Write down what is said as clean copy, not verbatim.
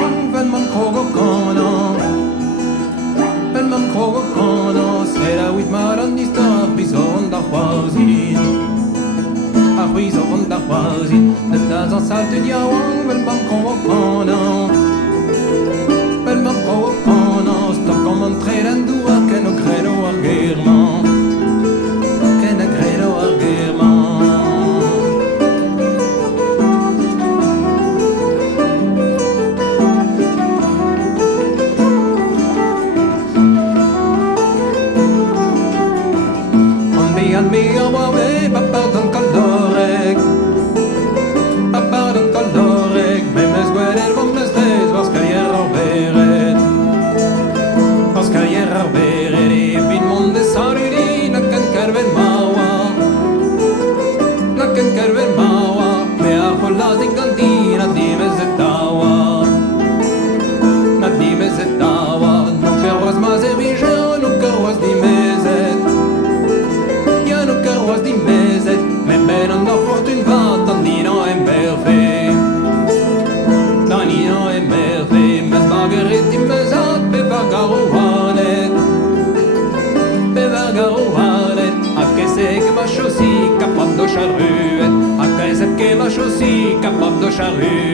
wang ven man krogo kono ven man krogo kono c'est la huit maran d'histoire bison da choisin a huizo von da choisin de tas en salte dia wang ven man krogo kono ven man krogo kono sto comme un tren d'oua que no credo argument que no credo argument. Mi awawe papardon colorek papardon colorek memes guerel bommes des was carrière veret was carrière veret e bin monde saruri nakan karven mawa me a kholas din cantina dimes etawa na dimes etawa no que was mas e bije no que was dimezet was die mezet, men ben an da fortune vat, dan dino en berfe. Dan dino en berfe, mes margaret die mezat, bevargaro hanet. Bevargaro hanet, a kese ke ma chaussy, capable de charruet. A kese ke ma chaussy, capable de charruet.